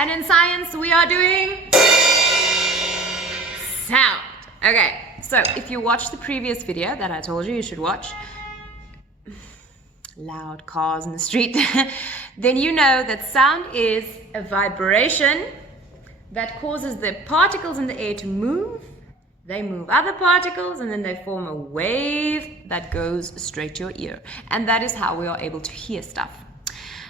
And in science, we are doing sound. Okay, so if you watched the previous video that I told you should watch, loud cars in the street, then you know that sound is a vibration that causes the particles in the air to move. They move other particles and then they form a wave that goes straight to your ear. And that is how we are able to hear stuff.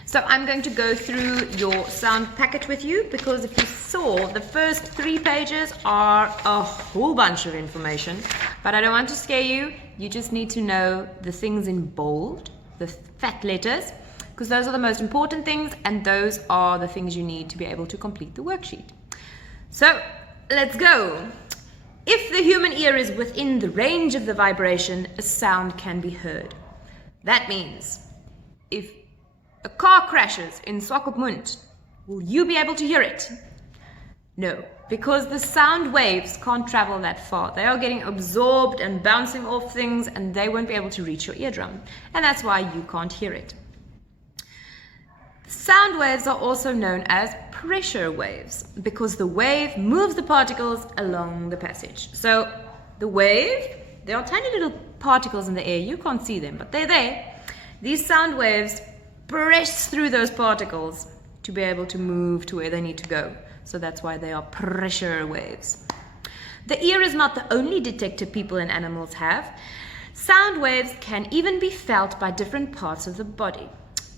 So I'm going to go through your sound packet with you, because if you saw, the first 3 pages are a whole bunch of information, but I don't want to scare you. You just need to know the things in bold, the fat letters, because those are the most important things, and those are the things you need to be able to complete the worksheet. So let's go. If the human ear is within the range of the vibration, a sound can be heard. That means if a car crashes in Swakopmund, will you be able to hear it? No, because the sound waves can't travel that far. They are getting absorbed and bouncing off things, and they won't be able to reach your eardrum. And that's why you can't hear it. Sound waves are also known as pressure waves, because the wave moves the particles along the passage. So the wave, there are tiny little particles in the air. You can't see them, but they're there. These sound waves press through those particles to be able to move to where they need to go. So that's why they are pressure waves. The ear is not the only detector people and animals have. Sound waves can even be felt by different parts of the body.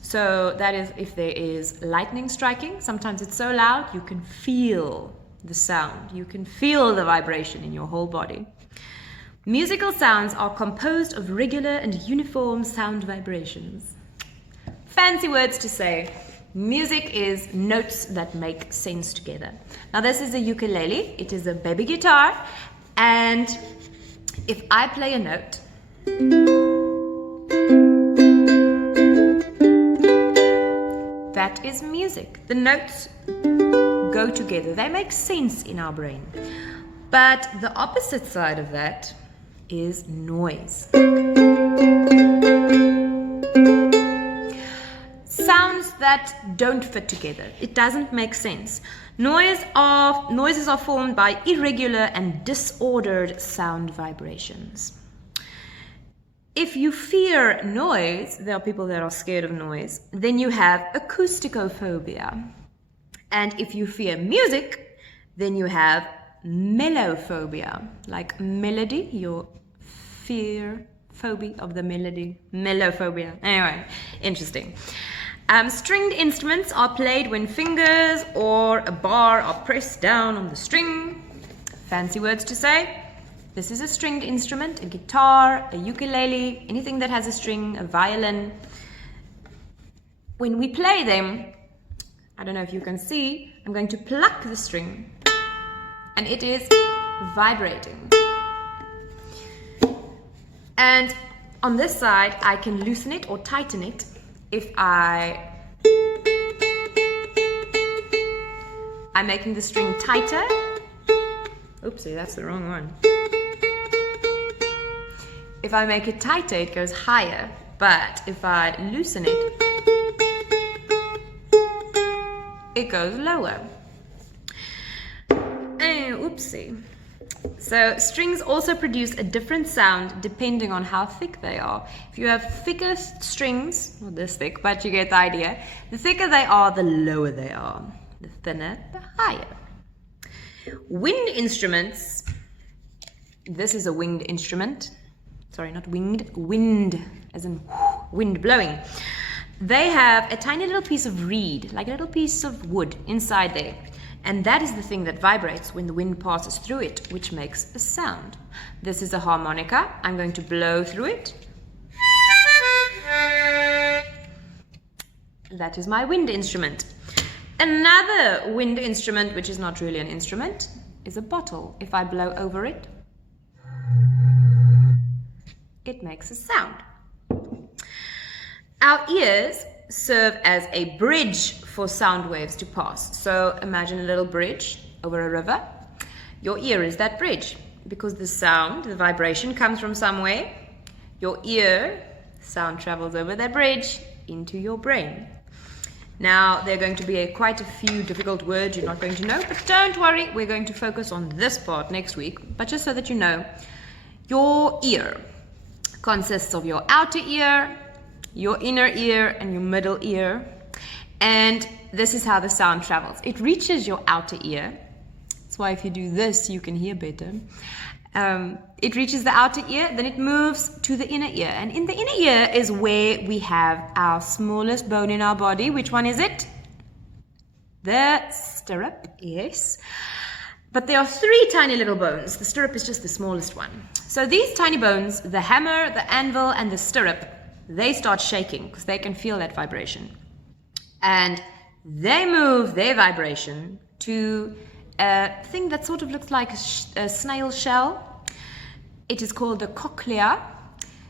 So that is, if there is lightning striking, sometimes it's so loud you can feel the sound. You can feel the vibration in your whole body. Musical sounds are composed of regular and uniform sound vibrations. Fancy words to say. Music is notes that make sense together. Now this is a ukulele. It is a baby guitar. And if I play a note, that is music. The notes go together. They make sense in our brain. But the opposite side of that is noise. Sounds that don't fit together. It doesn't make sense. Noises are formed by irregular and disordered sound vibrations. If you fear noise, there are people that are scared of noise, then you have acousticophobia. And if you fear music, then you have mellophobia, like melody, your fear, phobia of the melody, mellophobia. Anyway, interesting. Stringed instruments are played when fingers or a bar are pressed down on the string. Fancy words to say. This is a stringed instrument, a guitar, a ukulele, anything that has a string, a violin. When we play them, I don't know if you can see, I'm going to pluck the string and it is vibrating. And on this side, I can loosen it or tighten it if I'm making the string tighter. Oopsie, that's the wrong one. If I make it tighter, it goes higher. But if I loosen it, it goes lower. Oopsie. So strings also produce a different sound depending on how thick they are. If you have thicker strings, not this thick, but you get the idea. The thicker they are, the lower they are. The thinner, the higher. Wind instruments. This is a winged instrument. Sorry, not winged, wind, as in wind blowing. They have a tiny little piece of reed, like a little piece of wood inside there. And that is the thing that vibrates when the wind passes through it, which makes a sound. This is a harmonica. I'm going to blow through it. That is my wind instrument. Another wind instrument, which is not really an instrument, is a bottle. If I blow over it, it makes a sound. Our ears serve as a bridge for sound waves to pass. So imagine a little bridge over a river. Your ear is that bridge, because the sound, the vibration comes from somewhere. Your ear, sound travels over that bridge into your brain. Now, there are going to be quite a few difficult words you're not going to know, but don't worry, we're going to focus on this part next week. But just so that you know, your ear consists of your outer ear, your inner ear, and your middle ear. And this is how the sound travels. It reaches your outer ear. That's why if you do this, you can hear better. It reaches the outer ear, then it moves to the inner ear. And in the inner ear is where we have our smallest bone in our body. Which one is it? The stirrup, yes. But there are 3 tiny little bones. The stirrup is just the smallest one. So these tiny bones, the hammer, the anvil, and the stirrup, they start shaking because they can feel that vibration. And they move their vibration to a thing that sort of looks like a snail shell. It is called the cochlea.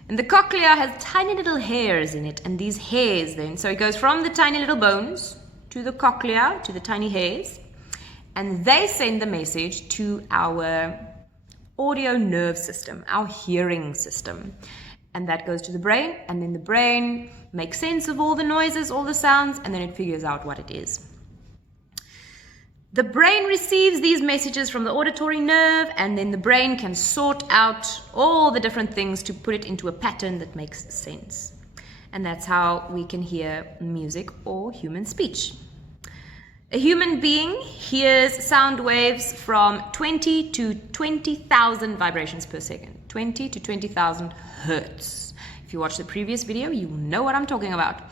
And the cochlea has tiny little hairs in it. And these hairs then, so it goes from the tiny little bones to the cochlea, to the tiny hairs. And they send the message to our audio nerve system, our hearing system. And that goes to the brain. And then the brain makes sense of all the noises, all the sounds, and then it figures out what it is. The brain receives these messages from the auditory nerve, and then the brain can sort out all the different things to put it into a pattern that makes sense. And that's how we can hear music or human speech. A human being hears sound waves from 20 to 20,000 vibrations per second. 20 to 20,000 hertz. If you watch the previous video, you know what I'm talking about.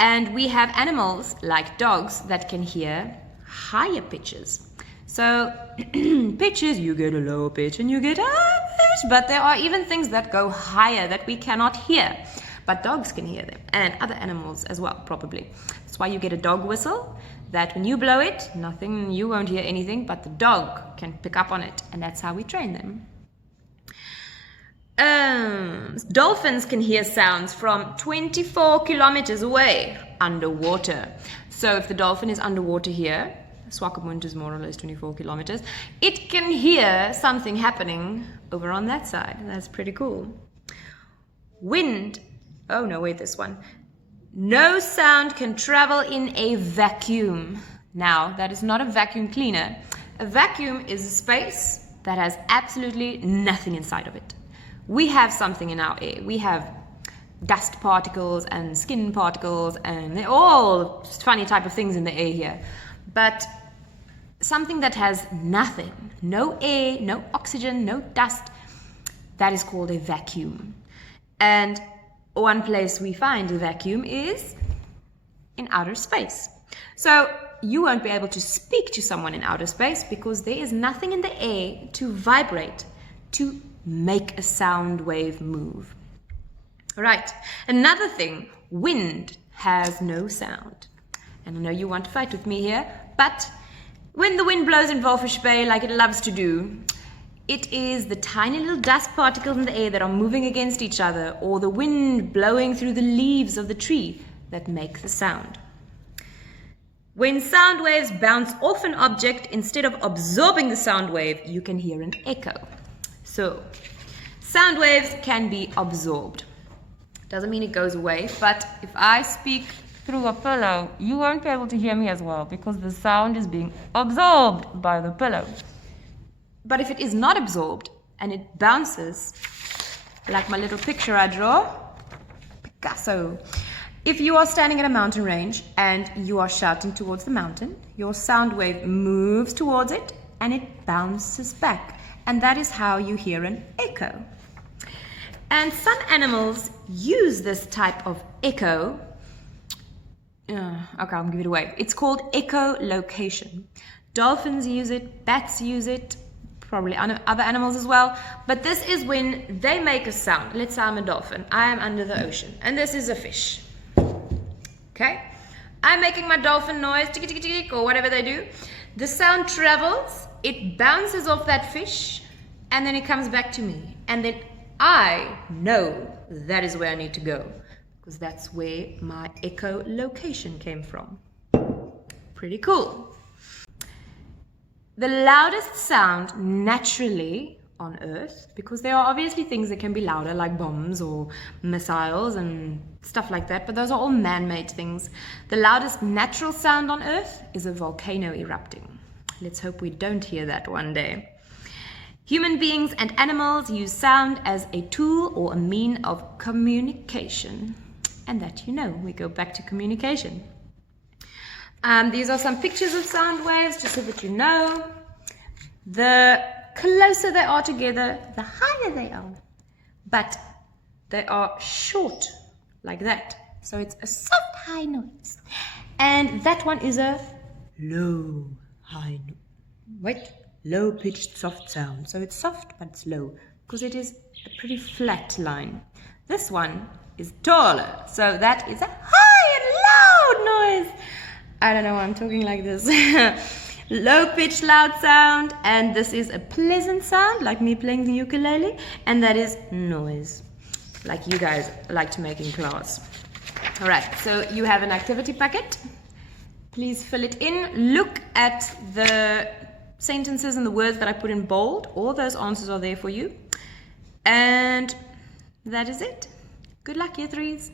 And we have animals like dogs that can hear higher pitches. So pitches, you get a lower pitch and you get a higher pitch, but there are even things that go higher that we cannot hear, but dogs can hear them, and other animals as well, probably. That's why you get a dog whistle, that when you blow it, you won't hear anything, but the dog can pick up on it, and that's how we train them. Dolphins can hear sounds from 24 kilometers away underwater. So if the dolphin is underwater here, Swakopmund is more or less 24 kilometers, it can hear something happening over on that side. That's pretty cool. Wind. Oh no, wait, this one. No sound can travel in a vacuum. Now, that is not a vacuum cleaner. A vacuum is a space that has absolutely nothing inside of it. We have something in our air. We have dust particles and skin particles, and they're all funny type of things in the air here. But something that has nothing, no air, no oxygen, no dust, that is called a vacuum. And one place we find a vacuum is in outer space. So you won't be able to speak to someone in outer space because there is nothing in the air to vibrate, to make a sound wave move. Right, another thing, wind has no sound. And I know you want to fight with me here, but when the wind blows in Walfish Bay like it loves to do, it is the tiny little dust particles in the air that are moving against each other, or the wind blowing through the leaves of the tree that make the sound. When sound waves bounce off an object, instead of absorbing the sound wave, you can hear an echo. So, sound waves can be absorbed. Doesn't mean it goes away, but if I speak through a pillow, you won't be able to hear me as well because the sound is being absorbed by the pillow. But if it is not absorbed and it bounces, like my little picture I draw, Picasso. If you are standing at a mountain range and you are shouting towards the mountain, your sound wave moves towards it and it bounces back. And that is how you hear an echo. And some animals use this type of echo. Okay, I'll give it away. It's called echolocation. Dolphins use it, bats use it, probably other animals as well. But this is when they make a sound. Let's say I'm a dolphin. I am under the ocean. And this is a fish. Okay? I'm making my dolphin noise, tick, tick, tick, or whatever they do. The sound travels, it bounces off that fish, and then it comes back to me. And then I know that is where I need to go, because that's where my echolocation came from. Pretty cool. The loudest sound naturally on Earth, because there are obviously things that can be louder, like bombs or missiles and stuff like that, but those are all man-made things. The loudest natural sound on Earth is a volcano erupting. Let's hope we don't hear that one day. Human beings and animals use sound as a tool or a mean of communication. And that you know, we go back to communication. These are some pictures of sound waves, just so that you know. The closer they are together, the higher they are. But they are short, like that. So it's a soft high noise. And that one is a low high noise. Wait, low pitched soft sound. So it's soft, but it's low, because it is a pretty flat line. This one is taller, so that is a high and loud noise. I don't know why I'm talking like this. Low pitched loud sound, and this is a pleasant sound, like me playing the ukulele, and that is noise, like you guys like to make in class. All right, so you have an activity packet. Please fill it in. Look at the sentences and the words that I put in bold. All those answers are there for you. And that is it. Good luck, year threes.